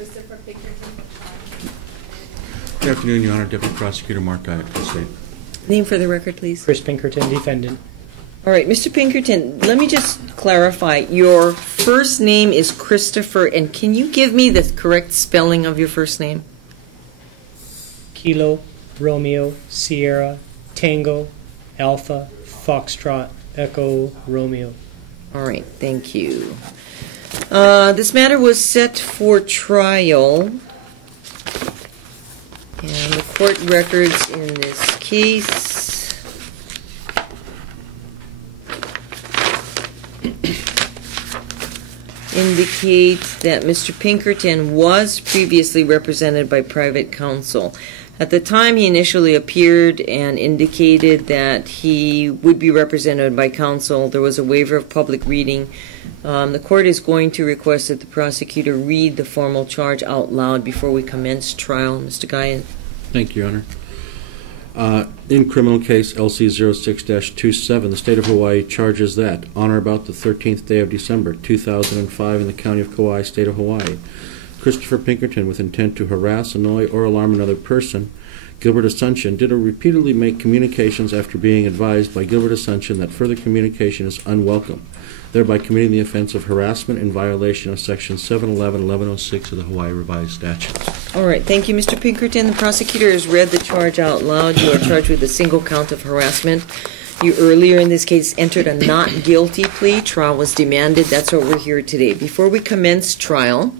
Christopher Pinkerton. Good afternoon, Your Honor. Deputy Prosecutor Marc Guyot, please state. Name for the record, please. Chris Pinkerton, defendant. All right, Mr. Pinkerton, let me just clarify. Your first name is Christopher, and can you give me the correct spelling of your first name? Kilo, Romeo, Sierra, Tango, Alpha, Foxtrot, Echo, Romeo. All right, thank you. This matter was set for trial, and the court records in this case indicate that Mr. Pinkerton was previously represented by private counsel. At the time he initially appeared and indicated that he would be represented by counsel, there was a waiver of public reading. The court is going to request that the prosecutor read the formal charge out loud before we commence trial. Mr. Guyot. Thank you, Your Honor. In criminal case LC06-27, the State of Hawaii charges that on or about the 13th day of December 2005 in the County of Kauai, State of Hawaii, Christopher Pinkerton, with intent to harass, annoy, or alarm another person, Gilbert Asuncion, did repeatedly make communications after being advised by Gilbert Asuncion that further communication is unwelcome, thereby committing the offense of harassment in violation of Section 711-1106 of the Hawaii Revised Statutes. All right, thank you, Mr. Pinkerton. The prosecutor has read the charge out loud. You are charged with a single count of harassment. You earlier in this case entered a not guilty plea. Trial was demanded. That's what we're here today. Before we commence trial,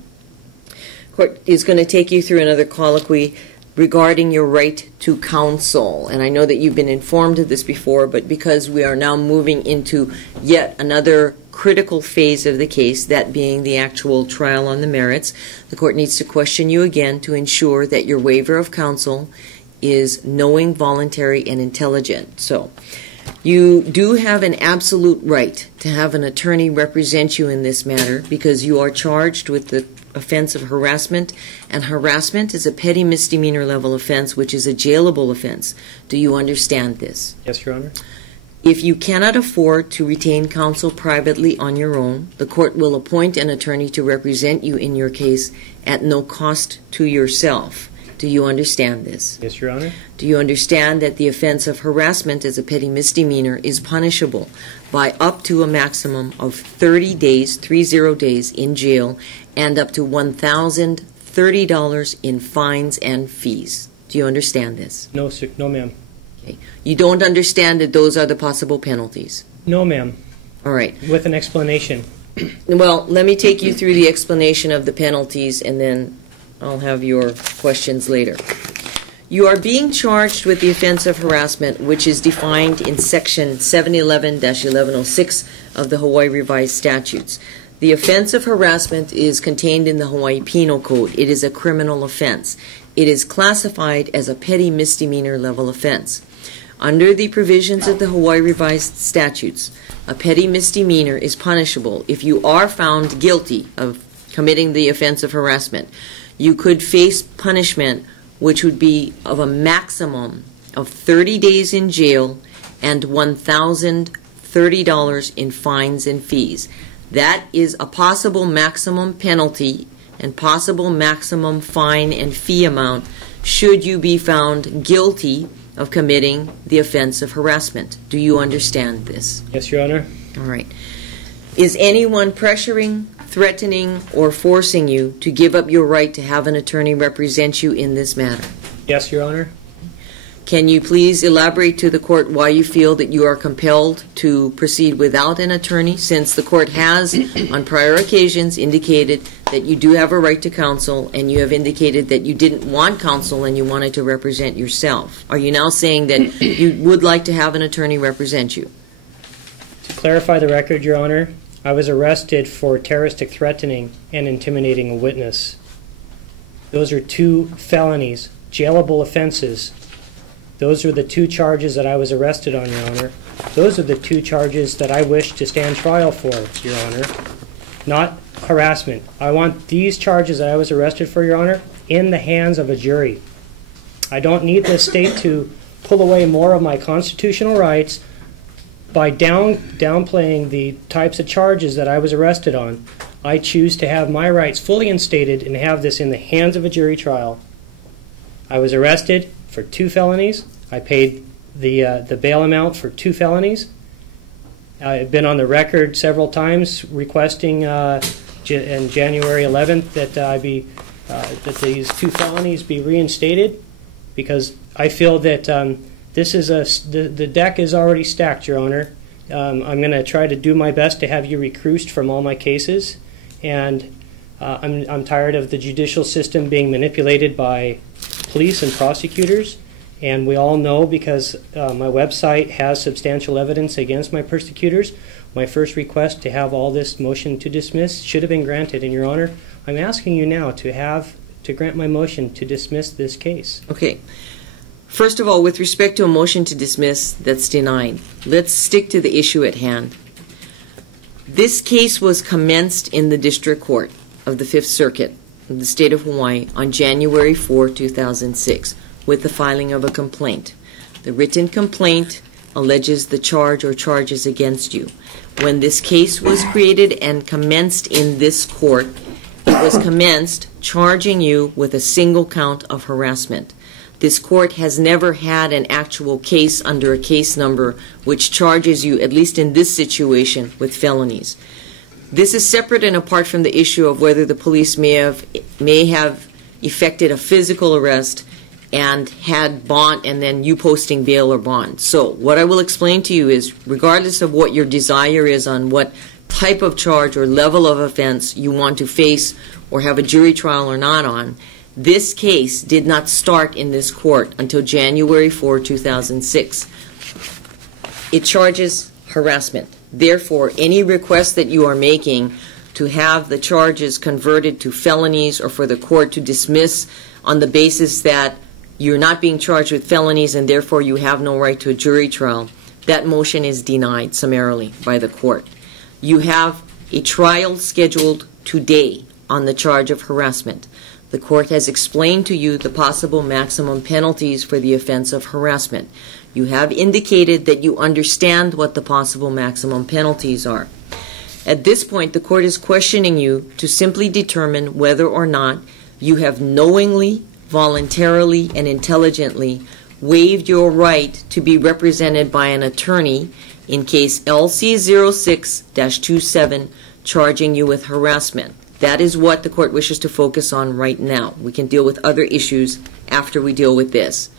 court is going to take you through another colloquy regarding your right to counsel. And I know that you've been informed of this before, but because we are now moving into yet another critical phase of the case, that being the actual trial on the merits, the court needs to question you again to ensure that your waiver of counsel is knowing, voluntary, and intelligent. So you do have an absolute right to have an attorney represent you in this matter because you are charged with the offense of harassment, and harassment is a petty misdemeanor level offense, which is a jailable offense. Do you understand this? Yes, Your Honor. If you cannot afford to retain counsel privately on your own, the court will appoint an attorney to represent you in your case at no cost to yourself. Do you understand this? Yes, Your Honor. Do you understand that the offense of harassment as a petty misdemeanor is punishable by up to a maximum of 30 days, 30 days in jail, and up to $1,030 in fines and fees? Do you understand this? No, sir. No, ma'am. Okay. You don't understand that those are the possible penalties? No, ma'am. All right. With an explanation. Well, let me take you through the explanation of the penalties, and then I'll have your questions later. You are being charged with the offense of harassment, which is defined in Section 711-1106 of the Hawaii Revised Statutes. The offense of harassment is contained in the Hawaii Penal Code. It is a criminal offense. It is classified as a petty misdemeanor level offense. Under the provisions of the Hawaii Revised Statutes, a petty misdemeanor is punishable if you are found guilty of committing the offense of harassment. You could face punishment which would be of a maximum of 30 days in jail and $1,030 in fines and fees. That is a possible maximum penalty and possible maximum fine and fee amount should you be found guilty of committing the offense of harassment. Do you understand this? Yes, Your Honor. All right. Is anyone pressuring, threatening, or forcing you to give up your right to have an attorney represent you in this matter? Yes, Your Honor. Can you please elaborate to the court why you feel that you are compelled to proceed without an attorney, since the court has on prior occasions indicated that you do have a right to counsel, and you have indicated that you didn't want counsel and you wanted to represent yourself? Are you now saying that you would like to have an attorney represent you? To clarify the record, Your Honor, I was arrested for terroristic threatening and intimidating a witness. Those are two felonies, jailable offenses. Those are the two charges that I was arrested on, Your Honor. Those are the two charges that I wish to stand trial for, Your Honor. Not harassment. I want these charges that I was arrested for, Your Honor, in the hands of a jury. I don't need the state to pull away more of my constitutional rights by downplaying the types of charges that I was arrested on, I choose to have my rights fully instated and have this in the hands of a jury trial. I was arrested for 2 felonies. I paid the bail amount for 2 felonies. I've been on the record several times requesting on January 11th that that these 2 felonies be reinstated, because I feel that this is the deck is already stacked, Your Honor. I'm going to try to do my best to have you recused from all my cases, and I'm tired of the judicial system being manipulated by police and prosecutors. And we all know, because my website has substantial evidence against my persecutors, my first request to have all this motion to dismiss should have been granted. And Your Honor, I'm asking you now to grant my motion to dismiss this case. Okay. First of all, with respect to a motion to dismiss that's denied, let's stick to the issue at hand. This case was commenced in the District Court of the Fifth Circuit of the State of Hawaii on January 4, 2006, with the filing of a complaint. The written complaint alleges the charge or charges against you. When this case was created and commenced in this court, it was commenced charging you with a single count of harassment. This court has never had an actual case under a case number which charges you, at least in this situation, with felonies. This is separate and apart from the issue of whether the police may have effected a physical arrest and had bond, and then you posting bail or bond. So what I will explain to you is, regardless of what your desire is on what type of charge or level of offense you want to face or have a jury trial or not on, this case did not start in this court until January 4, 2006. It charges harassment. Therefore, any request that you are making to have the charges converted to felonies, or for the court to dismiss on the basis that you're not being charged with felonies and therefore you have no right to a jury trial, that motion is denied summarily by the court. You have a trial scheduled today on the charge of harassment. The court has explained to you the possible maximum penalties for the offense of harassment. You have indicated that you understand what the possible maximum penalties are. At this point, the court is questioning you to simply determine whether or not you have knowingly, voluntarily, and intelligently waived your right to be represented by an attorney in case LC06-27 charging you with harassment. That is what the court wishes to focus on right now. We can deal with other issues after we deal with this.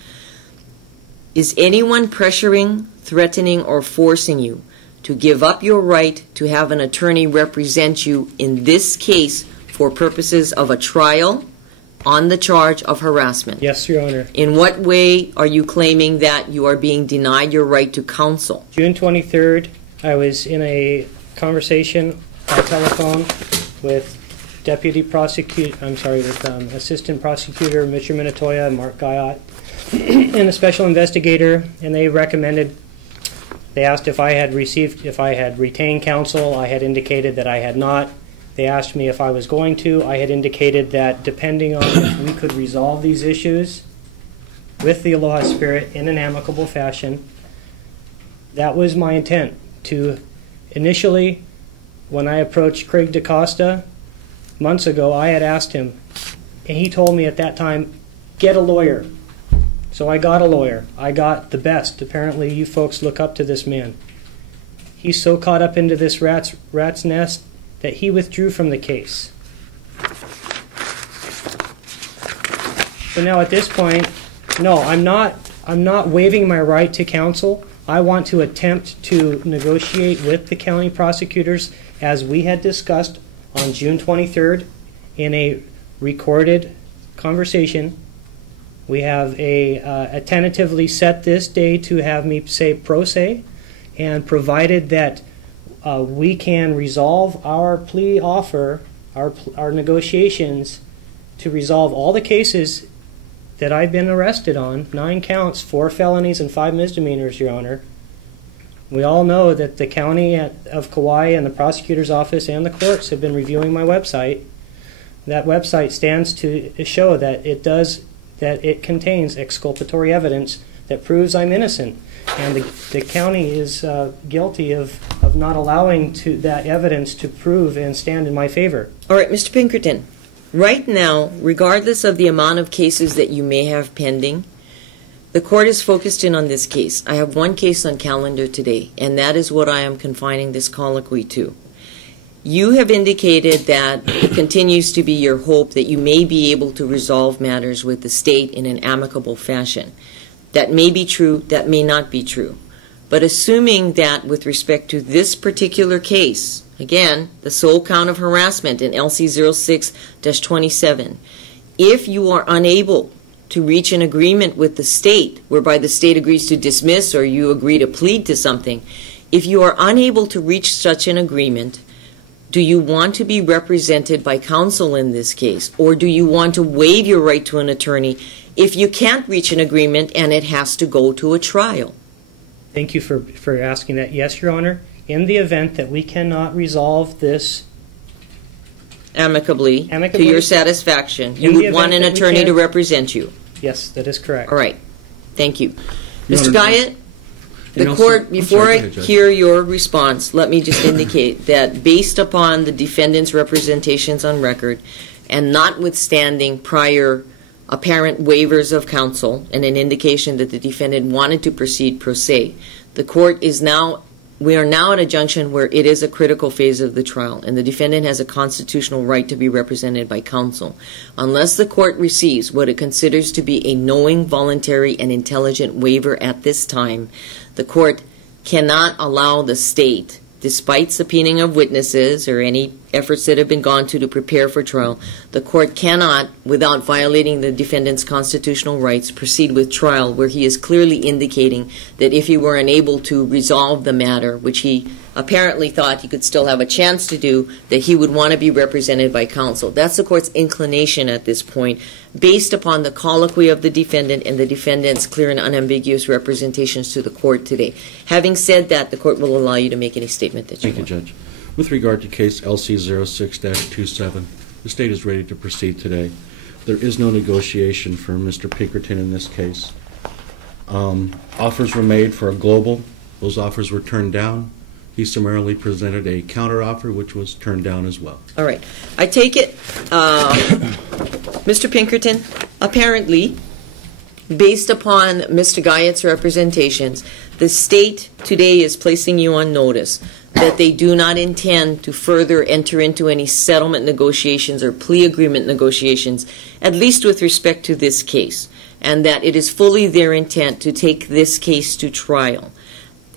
Is anyone pressuring, threatening, or forcing you to give up your right to have an attorney represent you in this case for purposes of a trial on the charge of harassment? Yes, Your Honor. In what way are you claiming that you are being denied your right to counsel? June 23rd, I was in a conversation by telephone with Assistant Prosecutor Mr. Minatoya and Marc Guyot and a special investigator, and they asked if I had retained counsel. I had indicated that I had not. They asked me if I was going to. I had indicated that depending on if we could resolve these issues with the Aloha Spirit in an amicable fashion, that was my intent. To initially, when I approached Craig DaCosta months ago, I had asked him, and he told me at that time, get a lawyer. So I got a lawyer. I got the best. Apparently you folks look up to this man. He's so caught up into this rat's nest that he withdrew from the case. So now at this point, no, I'm not waiving my right to counsel. I want to attempt to negotiate with the county prosecutors as we had discussed on June 23rd in a recorded conversation. We have a tentatively set this day to have me say pro se, and provided that we can resolve our plea offer, our negotiations, to resolve all the cases that I've been arrested on, 9 counts, 4 felonies and 5 misdemeanors, Your Honor. We all know that the county of Kauai and the prosecutor's office and the courts have been reviewing my website. That website stands to show that it contains exculpatory evidence that proves I'm innocent. And the county is guilty of not allowing that evidence to prove and stand in my favor. All right, Mr. Pinkerton, right now, regardless of the amount of cases that you may have pending, the court is focused in on this case. I have one case on calendar today, and that is what I am confining this colloquy to. You have indicated that it continues to be your hope that you may be able to resolve matters with the state in an amicable fashion. That may be true, that may not be true. But assuming that with respect to this particular case, again, the sole count of harassment in LC 06-27, if you are unable to reach an agreement with the state, whereby the state agrees to dismiss or you agree to plead to something, if you are unable to reach such an agreement, do you want to be represented by counsel in this case, or do you want to waive your right to an attorney if you can't reach an agreement and it has to go to a trial? Thank you for asking that. Yes, Your Honor. In the event that we cannot resolve this amicably to your satisfaction, you would want an attorney to represent you. Yes, that is correct. All right. Thank you. Your Mr. Honor, Guyot, the court, before I hear your response, let me just indicate that based upon the defendant's representations on record, and notwithstanding prior apparent waivers of counsel and an indication that the defendant wanted to proceed pro se, the court is now, we are now at a junction where it is a critical phase of the trial, and the defendant has a constitutional right to be represented by counsel. Unless the court receives what it considers to be a knowing, voluntary, and intelligent waiver at this time, the court cannot allow the state, despite subpoenaing of witnesses or any efforts that have been gone to prepare for trial, the court cannot, without violating the defendant's constitutional rights, proceed with trial where he is clearly indicating that if he were unable to resolve the matter, which he apparently thought he could still have a chance to do, that he would want to be represented by counsel. That's the court's inclination at this point, based upon the colloquy of the defendant and the defendant's clear and unambiguous representations to the court today. Having said that, the court will allow you to make any statement that you want. Thank you, Judge. With regard to case LC 06-27, the state is ready to proceed today. There is no negotiation for Mr. Pinkerton in this case. Offers were made for a global. Those offers were turned down. He summarily presented a counteroffer, which was turned down as well. All right. I take it, Mr. Pinkerton, apparently, based upon Mr. Guyot's representations, the state today is placing you on notice that they do not intend to further enter into any settlement negotiations or plea agreement negotiations, at least with respect to this case, and that it is fully their intent to take this case to trial.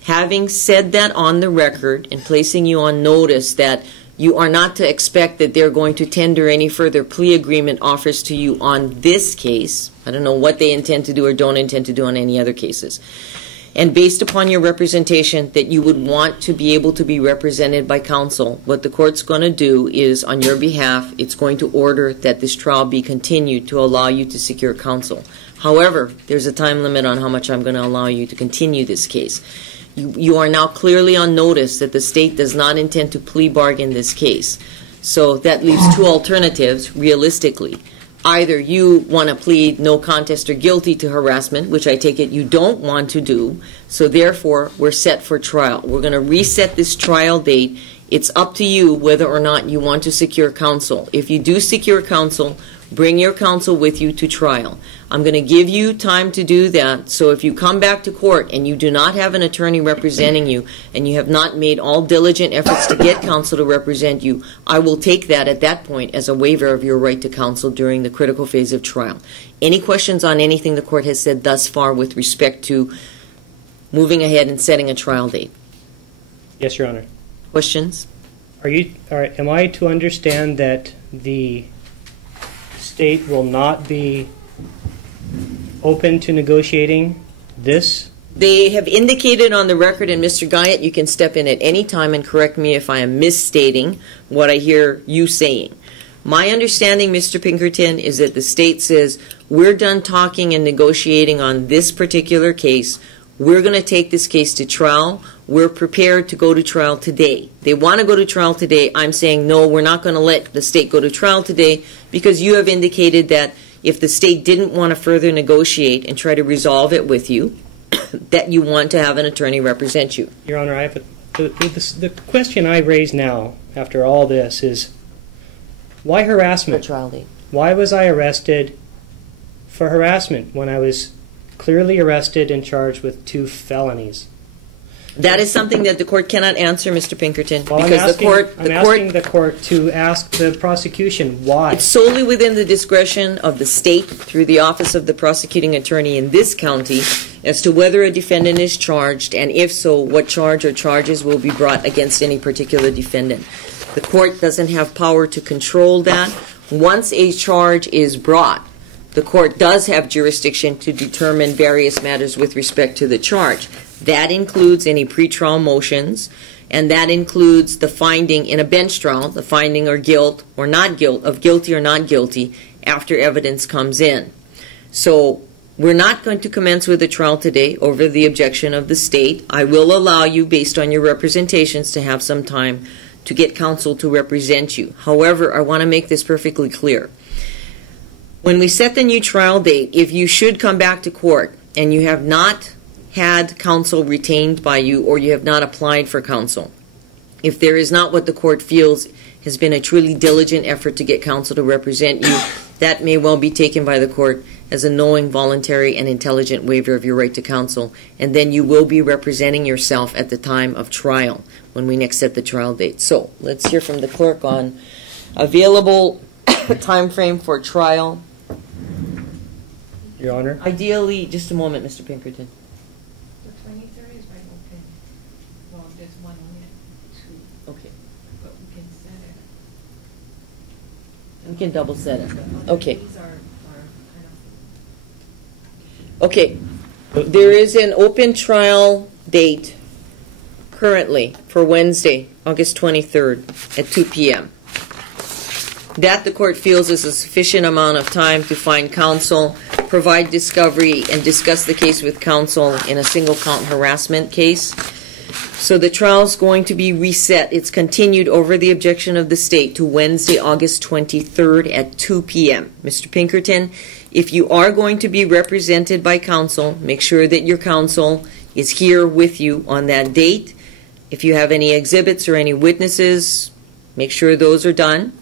Having said that on the record and placing you on notice that you are not to expect that they're going to tender any further plea agreement offers to you on this case, I don't know what they intend to do or don't intend to do on any other cases, and based upon your representation that you would want to be able to be represented by counsel, what the court's going to do is, on your behalf, it's going to order that this trial be continued to allow you to secure counsel. However, there's a time limit on how much I'm going to allow you to continue this case. You are now clearly on notice that the state does not intend to plea bargain this case. So that leaves two alternatives, realistically. Either you want to plead no contest or guilty to harassment, which I take it you don't want to do, so therefore we're set for trial. We're going to reset this trial date. It's up to you whether or not you want to secure counsel. If you do secure counsel, bring your counsel with you to trial. I'm going to give you time to do that, so if you come back to court and you do not have an attorney representing you and you have not made all diligent efforts to get counsel to represent you, I will take that at that point as a waiver of your right to counsel during the critical phase of trial. Any questions on anything the court has said thus far with respect to moving ahead and setting a trial date? Yes, Your Honor. Questions? Am I to understand that the state will not be open to negotiating this? They have indicated on the record, and Mr. Guyot, you can step in at any time and correct me if I am misstating what I hear you saying. My understanding, Mr. Pinkerton, is that the state says, we're done talking and negotiating on this particular case. We're going to take this case to trial. We're prepared to go to trial today. They want to go to trial today. I'm saying, no, we're not going to let the state go to trial today because you have indicated that if the state didn't want to further negotiate and try to resolve it with you, that you want to have an attorney represent you. Your Honor, I have the question I raise now, after all this, is why For harassment? trial date. Why was I arrested for harassment when I was clearly arrested and charged with 2 felonies? That is something that the court cannot answer, Mr. Pinkerton, Well, because I'm asking the court to ask the prosecution why. it's solely within the discretion of the state through the office of the prosecuting attorney in this county as to whether a defendant is charged, and if so, what charge or charges will be brought against any particular defendant. The court doesn't have power to control that. Once a charge is brought, the court does have jurisdiction to determine various matters with respect to the charge. That includes any pretrial motions, and that includes the finding in a bench trial, the finding or guilt or not guilt, of guilty or not guilty after evidence comes in. So we're not going to commence with a trial today over the objection of the state. I will allow you, based on your representations, to have some time to get counsel to represent you. However, I want to make this perfectly clear. When we set the new trial date, if you should come back to court and you have not had counsel retained by you or you have not applied for counsel, if there is not what the court feels has been a truly diligent effort to get counsel to represent you, that may well be taken by the court as a knowing, voluntary, and intelligent waiver of your right to counsel, and then you will be representing yourself at the time of trial when we next set the trial date. So let's hear from the clerk on available time frame for trial. Your Honor? Ideally, just a moment, Mr. Pinkerton. The 23rd is right open. Well, there's one only at 2, Okay. but we can set it. We can double set it. The other Okay. days are kind Okay. There is an open trial date currently for Wednesday, August 23rd at 2 p.m. That the court feels is a sufficient amount of time to find counsel, provide discovery, and discuss the case with counsel in a single count harassment case. So the trial is going to be reset. It's continued over the objection of the state to Wednesday, August 23rd at 2 p.m. Mr. Pinkerton, if you are going to be represented by counsel, make sure that your counsel is here with you on that date. If you have any exhibits or any witnesses, make sure those are done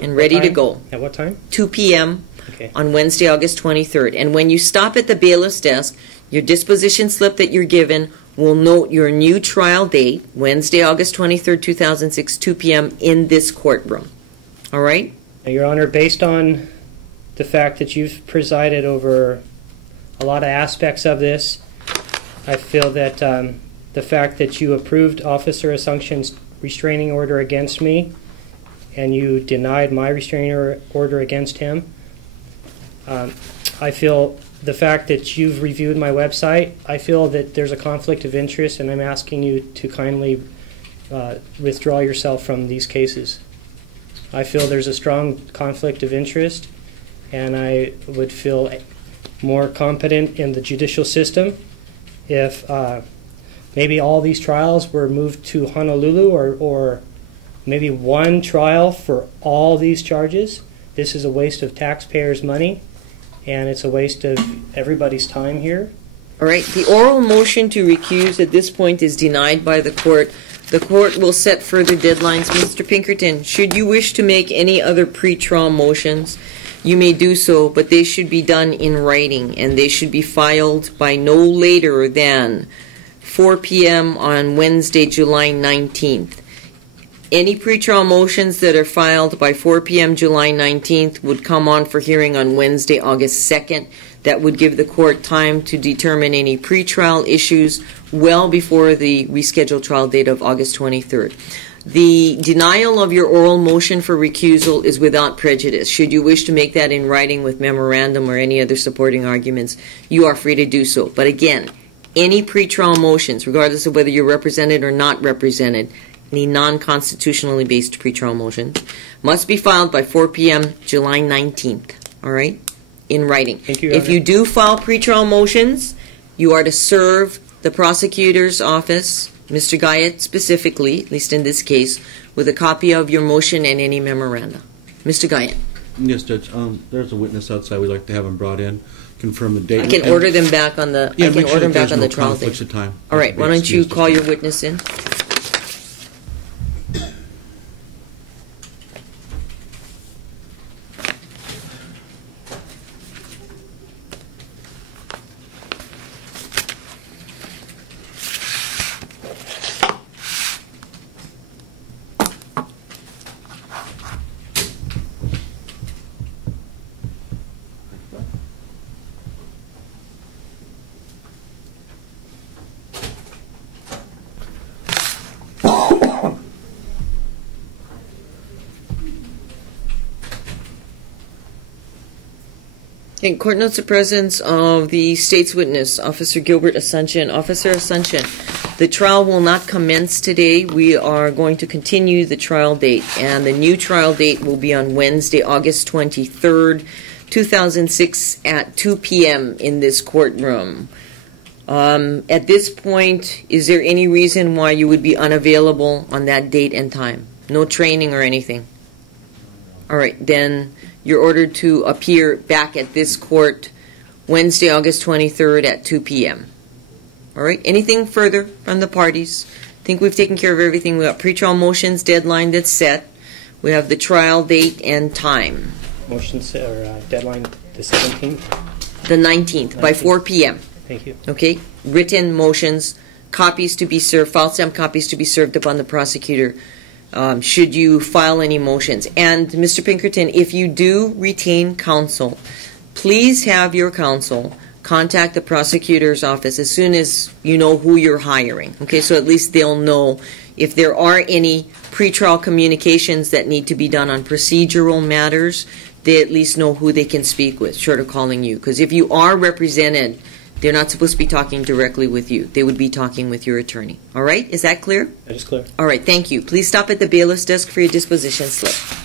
and ready to go. At what time? 2 p.m. Okay. on Wednesday, August 23rd. And when you stop at the bailiff's desk, your disposition slip that you're given will note your new trial date, Wednesday, August 23rd, 2006, 2 p.m. in this courtroom. All right? Now, Your Honor, based on the fact that you've presided over a lot of aspects of this, I feel that the fact that you approved Officer Asunction's restraining order against me and you denied my restraining order against him, I feel the fact that you've reviewed my website, I feel that there's a conflict of interest, and I'm asking you to kindly withdraw yourself from these cases. I feel there's a strong conflict of interest, and I would feel more competent in the judicial system if maybe all these trials were moved to Honolulu, or maybe one trial for all these charges. This is a waste of taxpayers' money, and it's a waste of everybody's time here. All right. The oral motion to recuse at this point is denied by the court. The court will set further deadlines. Mr. Pinkerton, should you wish to make any other pre-trial motions, you may do so, but they should be done in writing, and they should be filed by no later than 4 p.m. on Wednesday, July 19th. Any pretrial motions that are filed by 4 p.m. July 19th would come on for hearing on Wednesday, August 2nd. That would give the court time to determine any pretrial issues well before the rescheduled trial date of August 23rd. The denial of your oral motion for recusal is without prejudice. Should you wish to make that in writing with memorandum or any other supporting arguments, you are free to do so. But again, any pretrial motions, regardless of whether you're represented or not represented, any non-constitutionally based pretrial motions, must be filed by 4 p.m. July 19th, all right, in writing. Thank you, Your If Honor. you do file pretrial motions, you are to serve the prosecutor's office, Mr. Guyot specifically, at least in this case, with a copy of your motion and any memoranda. Mr. Guyot. Yes, Judge. There's a witness outside. We'd like to have him brought in, confirm the date. I can order them back on the. Yeah, I can make sure order them that back there's on no the trial conflicts date. of time. All right. Why don't you call your witness in? Okay, court notes the presence of the state's witness, Officer Gilbert Asuncion. Officer Asuncion, the trial will not commence today. We are going to continue the trial date, and the new trial date will be on Wednesday, August 23rd, 2006 at 2 p.m. in this courtroom. At this point, is there any reason why you would be unavailable on that date and time? No training or anything? All right, then you're ordered to appear back at this court Wednesday, August 23rd at 2 p.m. All right, anything further from the parties? I think we've taken care of everything. We got pretrial motions, deadline that's set. We have the trial date and time. Motions or deadline the 17th? The 19th, by 4 p.m. Thank you. Okay, written motions, copies to be served, file stamp copies to be served upon the prosecutor should you file any motions. And Mr. Pinkerton, if you do retain counsel, please have your counsel contact the prosecutor's office as soon as you know who you're hiring. Okay, so at least they'll know if there are any pretrial communications that need to be done on procedural matters, they at least know who they can speak with, short of calling you. Because if you are represented, they're not supposed to be talking directly with you. They would be talking with your attorney. All right? Is that clear? That is clear. All right. Thank you. Please stop at the bailiff's desk for your disposition slip.